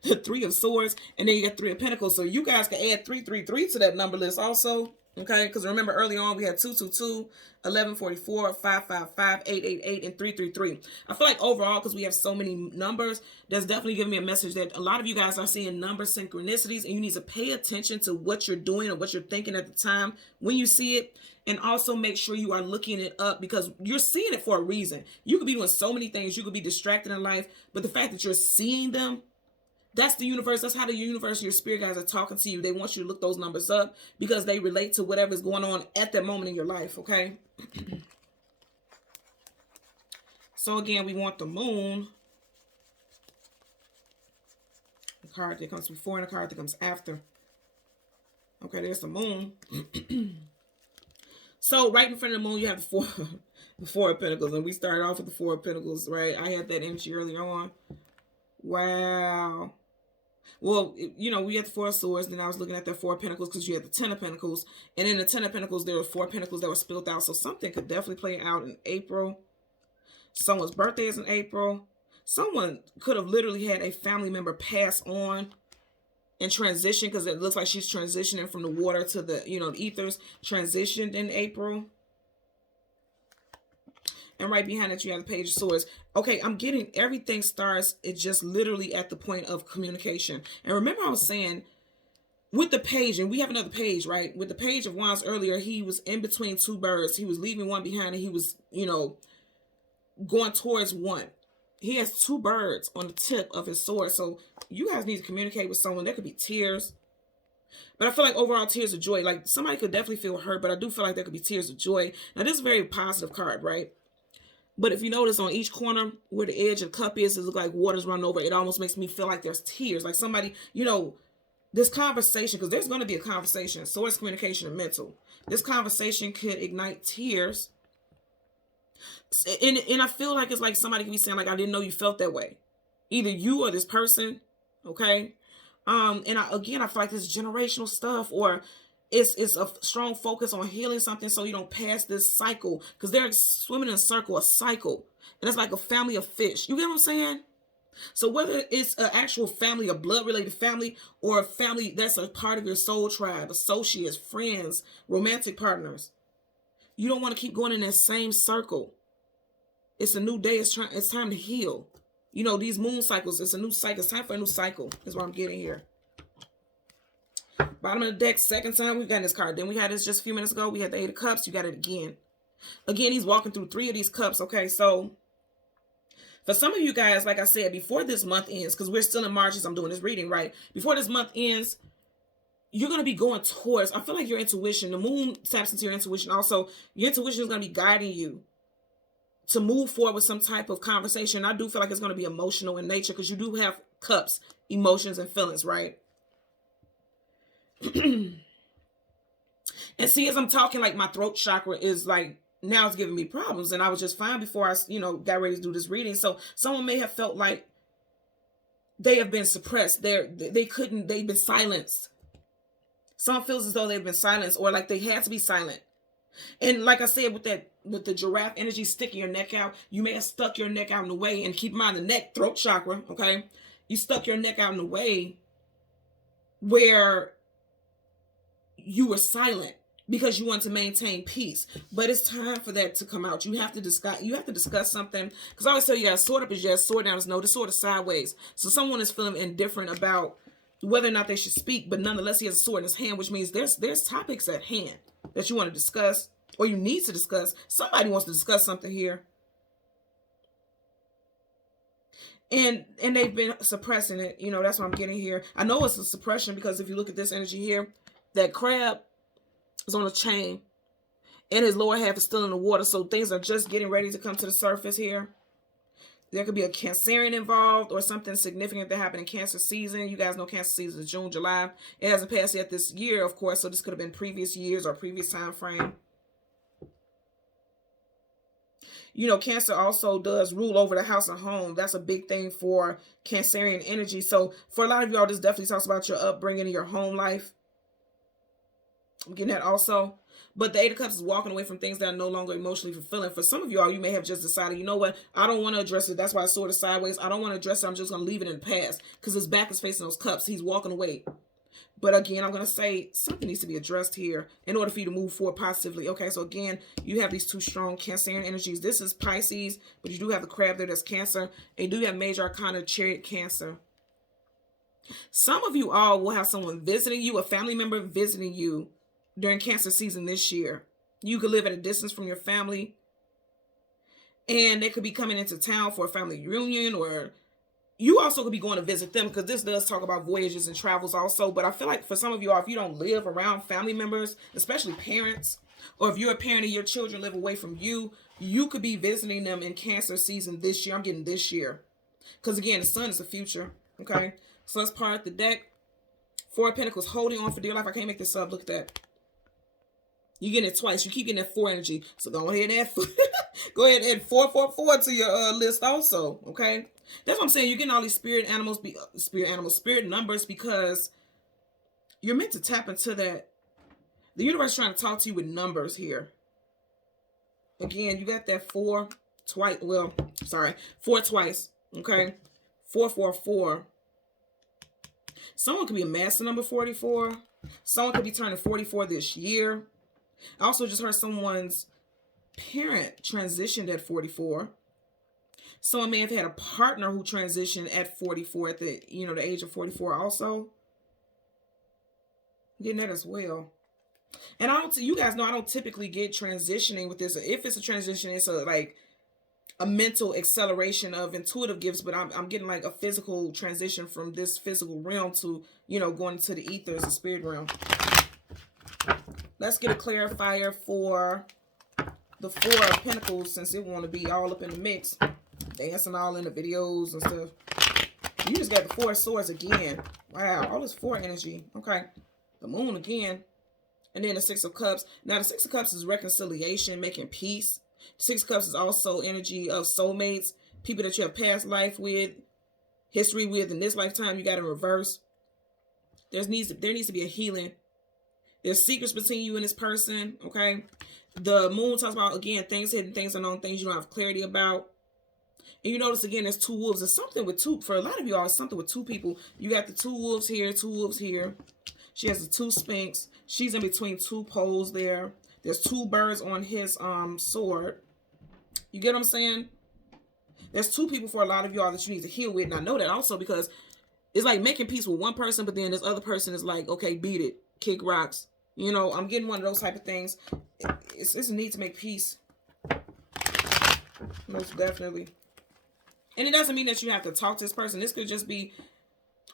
the 3 of Swords, and then you got 3 of Pentacles. So you guys can add 3 3 3 to that number list also. Okay, because remember early on we had 2 2 2, 11 44, 5 5 5, 8 8 8, and 3 3 3. I feel like overall, because we have so many numbers, that's definitely giving me a message that a lot of you guys are seeing number synchronicities, and you need to pay attention to what you're doing or what you're thinking at the time when you see it, and also make sure you are looking it up, because you're seeing it for a reason. You could be doing so many things, you could be distracted in life, but the fact that you're seeing them, that's the universe. That's how the universe, your spirit guys are talking to you. They want you to look those numbers up because they relate to whatever's going on at that moment in your life, okay? So again, we want the moon. The card that comes before and the card that comes after. Okay, there's the moon. So right in front of the moon, you have the four of Pentacles. And we started off with the Four of Pentacles, right? I had that energy earlier on. Wow. Well, you know, we had the Four of Swords. Then I was looking at the Four of Pentacles because you had the Ten of Pentacles. And in the Ten of Pentacles, there were Four Pentacles that were spilled out. So something could definitely play out in April. Someone's birthday is in April. Someone could have literally had a family member pass on and transition, because it looks like she's transitioning from the water to the, you know, the ethers. Transitioned in April. And right behind it, you have the Page of Swords. Okay, I'm getting everything starts. It's just literally at the point of communication. And remember I was saying with the page, and we have another page, right? With the Page of Wands earlier, he was in between two birds. He was leaving one behind and he was, you know, going towards one. He has two birds on the tip of his sword. So you guys need to communicate with someone. There could be tears. But I feel like overall tears of joy. Like somebody could definitely feel hurt, but I do feel like there could be tears of joy. Now this is a very positive card, right? But if you notice on each corner where the edge of the cup is, it looks like water's running over. It almost makes me feel like there's tears. Like somebody, you know, this conversation, because there's going to be a conversation. So it's communication and mental. This conversation could ignite tears. And I feel like it's like somebody could be saying, like, I didn't know you felt that way. Either you or this person, okay? And again, I feel like this generational stuff, or it's a strong focus on healing something so you don't pass this cycle, because they're swimming in a circle, a cycle. And it's like a family of fish. You get what I'm saying? So whether it's an actual family, a blood-related family, or a family that's a part of your soul tribe, associates, friends, romantic partners, you don't want to keep going in that same circle. It's a new day. It's time to heal. You know, these moon cycles, it's a new cycle. It's time for a new cycle is what I'm getting here. Bottom of the deck, second time we've got this card. Then we had this just a few minutes ago. We had the Eight of Cups. You got it again. Again, he's walking through three of these cups. Okay, so for some of you guys, like I said, before this month ends, because we're still in March as I'm doing this reading, right? Before this month ends, you're going to be going towards, I feel like your intuition, the moon taps into your intuition. Also, your intuition is going to be guiding you to move forward with some type of conversation. I do feel like it's going to be emotional in nature, because you do have cups, emotions, and feelings, right? And see, as I'm talking, like my throat chakra is like, now it's giving me problems. And I was just fine before I, you know, got ready to do this reading. So someone may have felt like they have been suppressed. They've been silenced. Some feels as though they've been silenced, or like they had to be silent. And like I said, with the giraffe energy sticking your neck out, you may have stuck your neck out in the way. And keep in mind the neck, throat chakra, okay? You stuck your neck out in the way where you were silent because you want to maintain peace. But it's time for that to come out. You have to discuss something. Because I always tell you guys, sword up is yes, sword down is no. This sword is sideways. So someone is feeling indifferent about whether or not they should speak, but nonetheless he has a sword in his hand, which means there's topics at hand that you want to discuss, or you need to discuss. Somebody wants to discuss something here. And they've been suppressing it. You know, that's what I'm getting here. I know it's a suppression, because if you look at this energy here, that crab is on a chain and his lower half is still in the water. So things are just getting ready to come to the surface here. There could be a Cancerian involved, or something significant that happened in Cancer season. You guys know Cancer season is June, July. It hasn't passed yet this year, of course. So this could have been previous years or previous time frame. You know, Cancer also does rule over the house and home. That's a big thing for Cancerian energy. So for a lot of y'all, this definitely talks about your upbringing and your home life. I'm getting that also. But the Eight of Cups is walking away from things that are no longer emotionally fulfilling. For some of y'all, you may have just decided, you know what, I don't want to address it. That's why I sword is sideways. I don't want to address it. I'm just going to leave it in the past, because his back is facing those cups. He's walking away. But again, I'm going to say something needs to be addressed here in order for you to move forward positively. Okay, so again, you have these two strong Cancerian energies. This is Pisces, but you do have the crab there that's Cancer. And you do have Major Arcana Chariot Cancer. Some of you all will have someone visiting you, a family member visiting you during Cancer season this year. You could live at a distance from your family, and they could be coming into town for a family reunion, or you also could be going to visit them, because this does talk about voyages and travels also. But I feel like for some of you all, if you don't live around family members, especially parents, Or if you're a parent and your children live away from you, you could be visiting them in Cancer season this year. I'm getting this year. Because again, the sun is the future. Okay. So let's part the deck. Four of Pentacles, holding on for dear life. I can't make this up. Look at that. You getting it twice. You keep getting that 4 energy. So go ahead and add go ahead and add 444 to your list also. Okay. That's what I'm saying. You're getting all these spirit numbers because you're meant to tap into that. The universe is trying to talk to you with numbers here. Again, you got that 4 twice. Well, sorry, 4 twice. Okay. 444. Someone could be a master number 44. Someone could be turning 44 this year. I also just heard someone's parent transitioned at 44. Someone may have had a partner who transitioned at 44 at the, the age of 44 also. Getting that as well. And you guys know I don't typically get transitioning with this. If it's a transition, it's a mental acceleration of intuitive gifts, but I'm getting like a physical transition from this physical realm to, going to the ethers, the spirit realm. Let's get a clarifier for the 4 of Pentacles, since it want to be all up in the mix, dancing all in the videos and stuff. You just got the 4 of Swords again. Wow, all this 4 energy. Okay, the Moon again, and then the 6 of Cups. Now the 6 of Cups is reconciliation, making peace. 6 of Cups is also energy of soulmates, people that you have past life with, history with in this lifetime. You got in reverse. There needs to be a healing. There's secrets between you and this person, okay? The Moon talks about, again, things hidden, things unknown, things you don't have clarity about. And you notice, again, there's 2 wolves. There's something with 2, for a lot of y'all, it's something with 2 people. You got the 2 wolves here, 2 wolves here. She has the 2 Sphinx. She's in between 2 poles there. There's 2 birds on his sword. You get what I'm saying? There's 2 people for a lot of y'all that you need to heal with. And I know that also because it's like making peace with one person, but then this other person is like, okay, beat it, kick rocks. I'm getting one of those type of things. It's a need to make peace. Most definitely. And it doesn't mean that you have to talk to this person. This could just be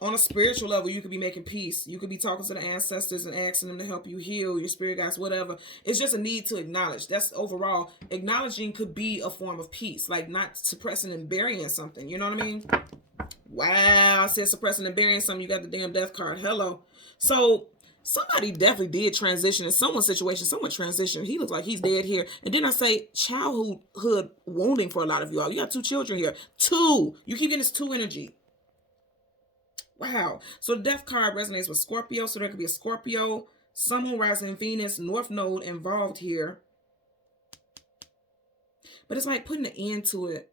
on a spiritual level. You could be making peace. You could be talking to the ancestors and asking them to help you heal, your spirit guides, whatever. It's just a need to acknowledge. That's overall. Acknowledging could be a form of peace, like not suppressing and burying something. You know what I mean? Wow, I said suppressing and burying something. You got the damn death card. Hello. So somebody definitely did transition in someone's situation. Someone transitioned. He looks like he's dead here. And then I say childhood wounding for a lot of y'all. You got 2 children here. 2. You keep getting this 2 energy. Wow. So the death card resonates with Scorpio. So there could be a Scorpio, Sun, Moon, Rising, Venus, North Node involved here. But it's like putting an end to it.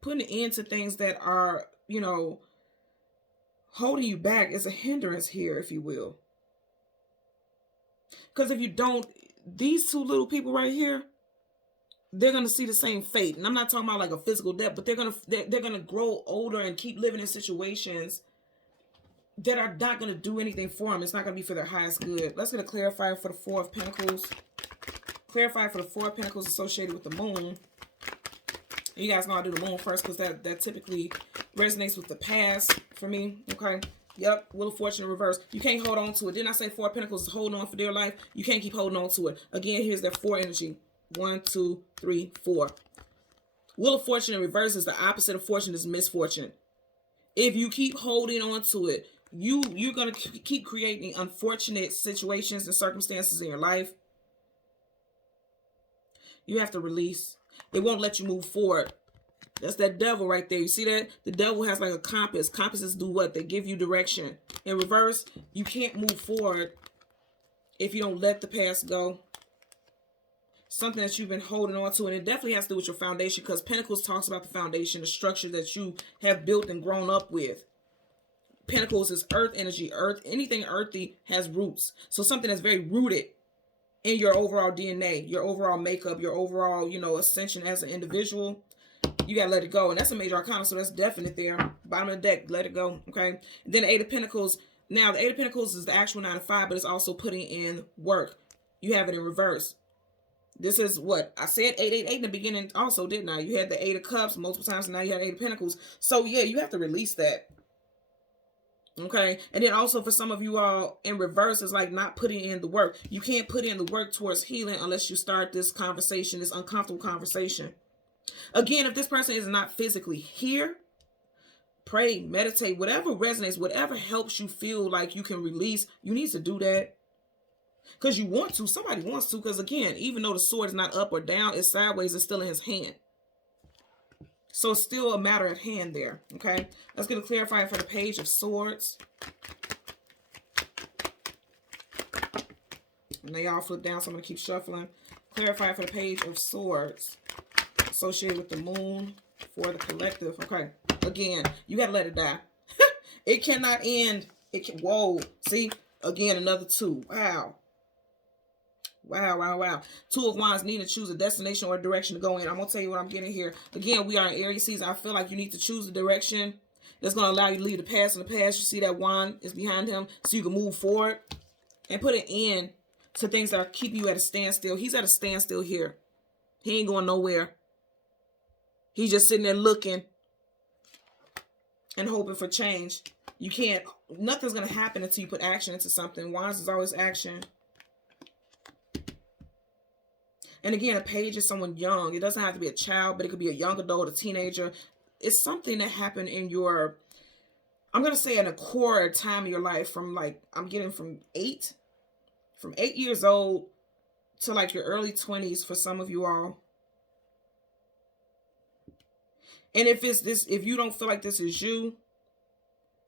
Putting an end to things that are, holding you back is a hindrance here, if you will. Because if you don't, these 2 little people right here, they're going to see the same fate. And I'm not talking about like a physical death, but they're going to grow older and keep living in situations that are not going to do anything for them. It's not going to be for their highest good. Let's get a clarifier for the 4 of Pentacles. Clarifier for the 4 of Pentacles associated with the Moon. You guys know I do the Moon first because that typically resonates with the past for me. Okay. Yep. Wheel of Fortune in reverse. You can't hold on to it. Didn't I say 4 of Pentacles is holding on for dear life? You can't keep holding on to it. Again, here's that 4 energy. 1, 2, 3, 4. Wheel of Fortune in reverse is the opposite of fortune, is misfortune. If you keep holding on to it, you're going to keep creating unfortunate situations and circumstances in your life. You have to release. It won't let you move forward. That's that devil right there. You see that? The devil has like a compass. Compasses do what? They give you direction. In reverse, you can't move forward if you don't let the past go. Something that you've been holding on to. And it definitely has to do with your foundation, because Pentacles talks about the foundation, the structure that you have built and grown up with. Pentacles is earth energy. Earth, anything earthy has roots. So something that's very rooted in your overall DNA, your overall makeup, your overall, ascension as an individual. You got to let it go. And that's a major arcana, so that's definite there. Bottom of the deck, let it go, okay? And then the 8 of Pentacles. Now, the 8 of Pentacles is the actual 9 to 5, but it's also putting in work. You have it in reverse. This is what? I said 888 in the beginning also, didn't I? You had the 8 of Cups multiple times, and now you have 8 of Pentacles. So, yeah, you have to release that. Okay. And then also for some of you all in reverse, is like not putting in the work. You can't put in the work towards healing unless you start this conversation, this uncomfortable conversation. Again, if this person is not physically here, pray, meditate, whatever resonates, whatever helps you feel like you can release, you need to do that. Because you want to, somebody wants to, because again, even though the sword is not up or down, it's sideways, it's still in his hand. So it's still a matter at hand there, okay? Let's get a clarifier for the Page of Swords. And they all flip down, so I'm going to keep shuffling. Clarifier for the Page of Swords. Associated with the Moon for the collective. Okay, again, you got to let it die. It cannot end. It can, whoa, see? Again, another 2. Wow. Wow, wow, wow. 2 of Wands, need to choose a destination or a direction to go in. I'm going to tell you what I'm getting here. Again, we are in Aries season. I feel like you need to choose a direction that's going to allow you to leave the past in the past. You see that wand is behind him so you can move forward and put an end to things that are keeping you at a standstill. He's at a standstill here. He ain't going nowhere. He's just sitting there looking and hoping for change. You can't, nothing's going to happen until you put action into something. Wands is always action. And again, a page is someone young. It doesn't have to be a child, but it could be a young adult, a teenager. It's something that happened in your, I'm going to say in a core time of your life from like, I'm getting from 8 years old to like your early 20s for some of you all. And if it's this, if you don't feel like this is you,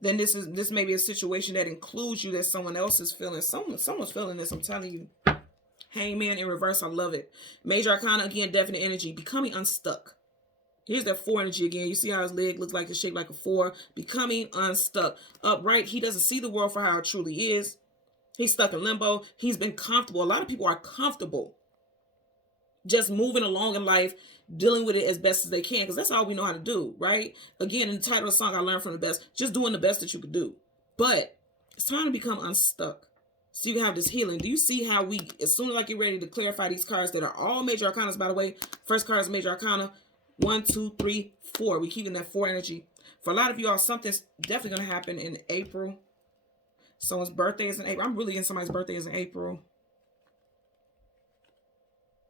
then this may be a situation that includes you that someone else is feeling. Someone's feeling this, I'm telling you. Hangman in reverse, I love it. Major Arcana, again, definite energy. Becoming unstuck. Here's that 4 energy again. You see how his leg looks like it's shaped like a 4. Becoming unstuck. Upright, he doesn't see the world for how it truly is. He's stuck in limbo. He's been comfortable. A lot of people are comfortable just moving along in life, dealing with it as best as they can, because that's all we know how to do, right? Again, in the title of the song, I learned from the best, just doing the best that you could do. But it's time to become unstuck. So you can have this healing. Do you see how we, as soon as I get ready to clarify these cards that are all major arcanas, by the way, first card is major arcana, 1, 2, 3, 4. We're keeping that 4 energy. For a lot of you all, something's definitely going to happen in April. Someone's birthday is in April. I'm really in somebody's birthday is in April.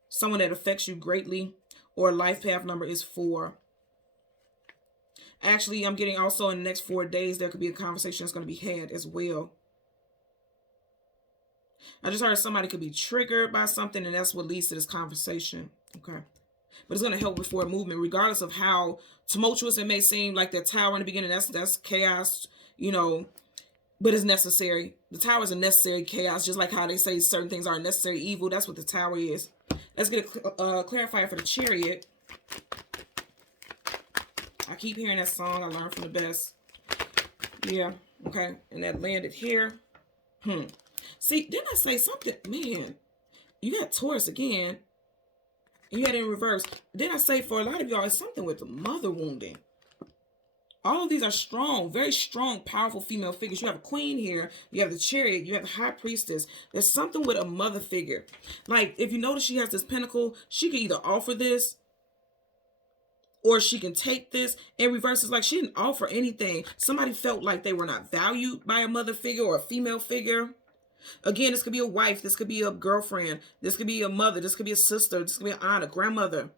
Someone that affects you greatly, or life path number is 4. Actually, I'm getting also in the next 4 days, there could be a conversation that's going to be had as well. I just heard somebody could be triggered by something, and that's what leads to this conversation. Okay. But it's going to help with forward movement, regardless of how tumultuous it may seem. Like that tower in the beginning, that's chaos, you know, but it's necessary. The tower is a necessary chaos, just like how they say certain things are necessary evil. That's what the tower is. Let's get a clarifier for the Chariot. I keep hearing that song. I learned from the best. Yeah. Okay. And that landed here. See, didn't I say something? Man, you got Taurus again. You had it in reverse. Didn't I say for a lot of y'all, it's something with the mother wounding. All of these are strong, very strong, powerful female figures. You have a queen here. You have the Chariot. You have the High Priestess. There's something with a mother figure. Like, if you notice she has this pentacle, she can either offer this or she can take this. In reverse, it's like she didn't offer anything. Somebody felt like they were not valued by a mother figure or a female figure. Again, this could be a wife. This could be a girlfriend. This could be a mother. This could be a sister. This could be an aunt, a grandmother.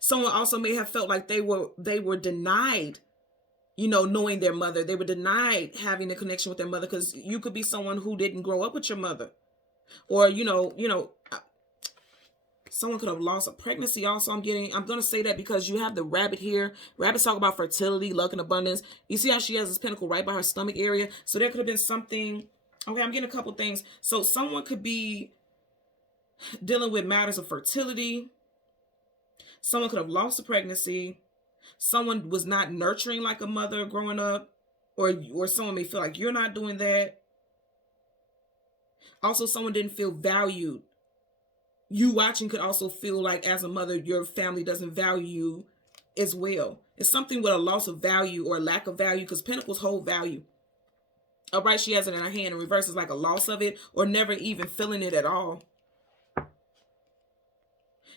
Someone also may have felt like they were denied, you know, knowing their mother. They were denied having a connection with their mother, because you could be someone who didn't grow up with your mother. Or, you know, someone could have lost a pregnancy also. I'm going to say that because you have the rabbit here. Rabbits talk about fertility, luck, and abundance. You see how she has this pentacle right by her stomach area? So there could have been something. Okay, I'm getting a couple things. So someone could be dealing with matters of fertility. Someone could have lost a pregnancy. Someone was not nurturing like a mother growing up. Or someone may feel like you're not doing that. Also, someone didn't feel valued. You watching could also feel like as a mother, your family doesn't value you as well. It's something with a loss of value or lack of value, because pentacles hold value. Upright, she has it in her hand. In reverse is like a loss of it, or never even feeling it at all.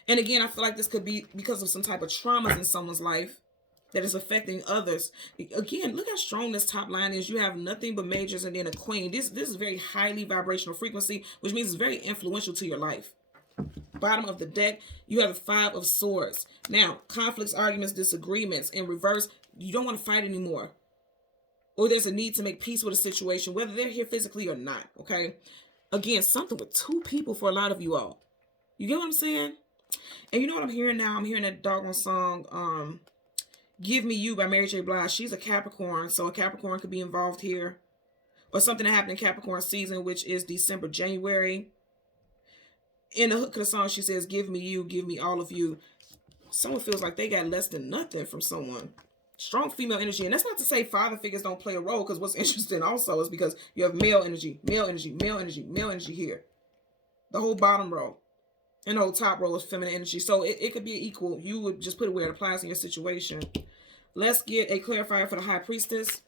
And again, I feel like this could be because of some type of traumas in someone's life. that is affecting others. Again, look how strong this top line is. You have nothing but majors and then a queen. This is very highly vibrational frequency, which means it's very influential to your life. Bottom of the deck, you have the 5 of Swords. Now, conflicts, arguments, disagreements. In reverse, you don't want to fight anymore. Or there's a need to make peace with a situation, whether they're here physically or not, okay? Again, something with 2 people for a lot of you all. You get what I'm saying? And you know what I'm hearing now? I'm hearing that doggone song, Give Me You by Mary J. Blige. She's a Capricorn, so a Capricorn could be involved here. Or something that happened in Capricorn season, which is December, January. In the hook of the song, she says, give me you, give me all of you. Someone feels like they got less than nothing from someone. Strong female energy. And that's not to say father figures don't play a role, because what's interesting also is because you have male energy, male energy, male energy, male energy here. The whole bottom row. And the whole top row is feminine energy. So it could be equal. You would just put it where it applies in your situation. Let's get a clarifier for the High Priestess.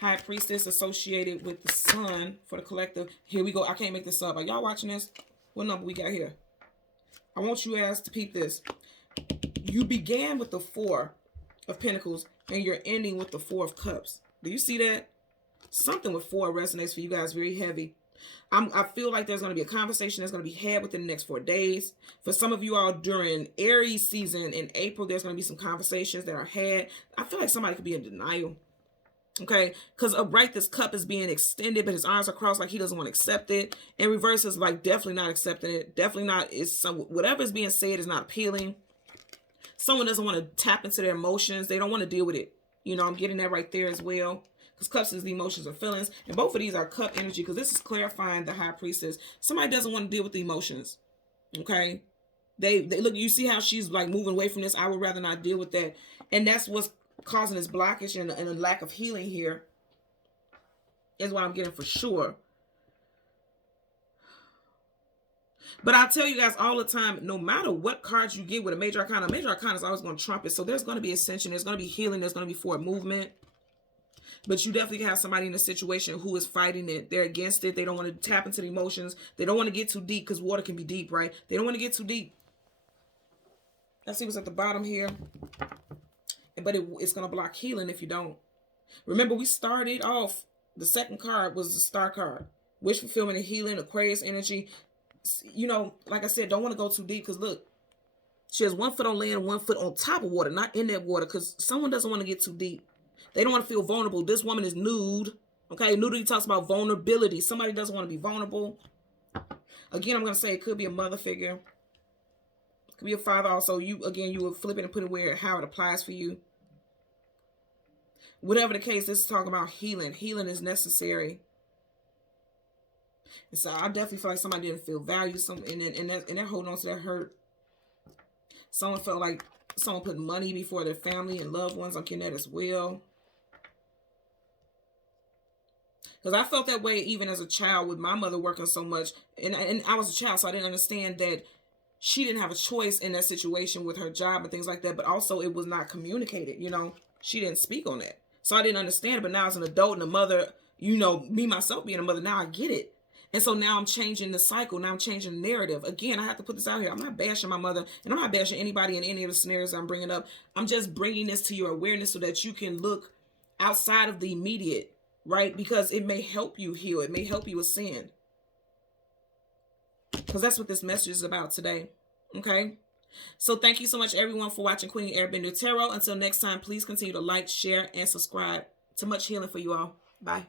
High Priestess associated with the Sun for the collective. Here we go. I can't make this up. Are y'all watching this? What number we got here? I want you guys to peep this. You began with the 4 of Pentacles and you're ending with the 4 of Cups. Do you see that? Something with 4 resonates for you guys very heavy. I feel like there's going to be a conversation that's going to be had within the next 4 days. For some of you all during Aries season in April, there's going to be some conversations that are had. I feel like somebody could be in denial. Okay, because upright, this cup is being extended, but his arms are crossed like he doesn't want to accept it. In reverse is like definitely not accepting it. Definitely not. Whatever is being said is not appealing. Someone doesn't want to tap into their emotions. They don't want to deal with it. You know, I'm getting that right there as well. Because cups is the emotions or feelings. And both of these are cup energy, because this is clarifying the High Priestess. Somebody doesn't want to deal with the emotions. Okay. They look, you see how she's like moving away from this. I would rather not deal with that. And that's what's causing this blockage and a lack of healing here. Is what I'm getting for sure. But I'll tell you guys all the time, no matter what cards you get with a major arcana is always going to trump it. So there's going to be ascension. There's going to be healing. There's going to be forward movement. But you definitely have somebody in a situation who is fighting it. They're against it. They don't want to tap into the emotions. They don't want to get too deep, because water can be deep, right? They don't want to get too deep. Let's see what's at the bottom here. But it's going to block healing if you don't. Remember, we started off, the second card was the Star card. Wish fulfillment and healing, Aquarius energy. You know, like I said, don't want to go too deep, because look, she has 1 foot on land, 1 foot on top of water, not in that water, because someone doesn't want to get too deep. They don't want to feel vulnerable. This woman is nude. Okay, nudity talks about vulnerability. Somebody doesn't want to be vulnerable. Again, I'm going to say it could be a mother figure. It could be a father also. You would flip it and put it how it applies for you. Whatever the case, this is talking about healing. Healing is necessary. And so I definitely feel like somebody didn't feel valued. And they're holding on to that hurt. Someone felt like someone put money before their family and loved ones. I'm getting that as well. Because I felt that way even as a child with my mother working so much. And I was a child, so I didn't understand that she didn't have a choice in that situation with her job and things like that. But also it was not communicated, you know. She didn't speak on that. So I didn't understand it. But now as an adult and a mother, you know, me myself being a mother, now I get it. And so now I'm changing the cycle. Now I'm changing the narrative. Again, I have to put this out here. I'm not bashing my mother. And I'm not bashing anybody in any of the scenarios I'm bringing up. I'm just bringing this to your awareness so that you can look outside of the immediate. Right? Because it may help you heal. It may help you ascend. Because that's what this message is about today. Okay? So thank you so much, everyone, for watching Queen Airbender Tarot. Until next time, please continue to like, share, and subscribe. To much healing for you all. Bye.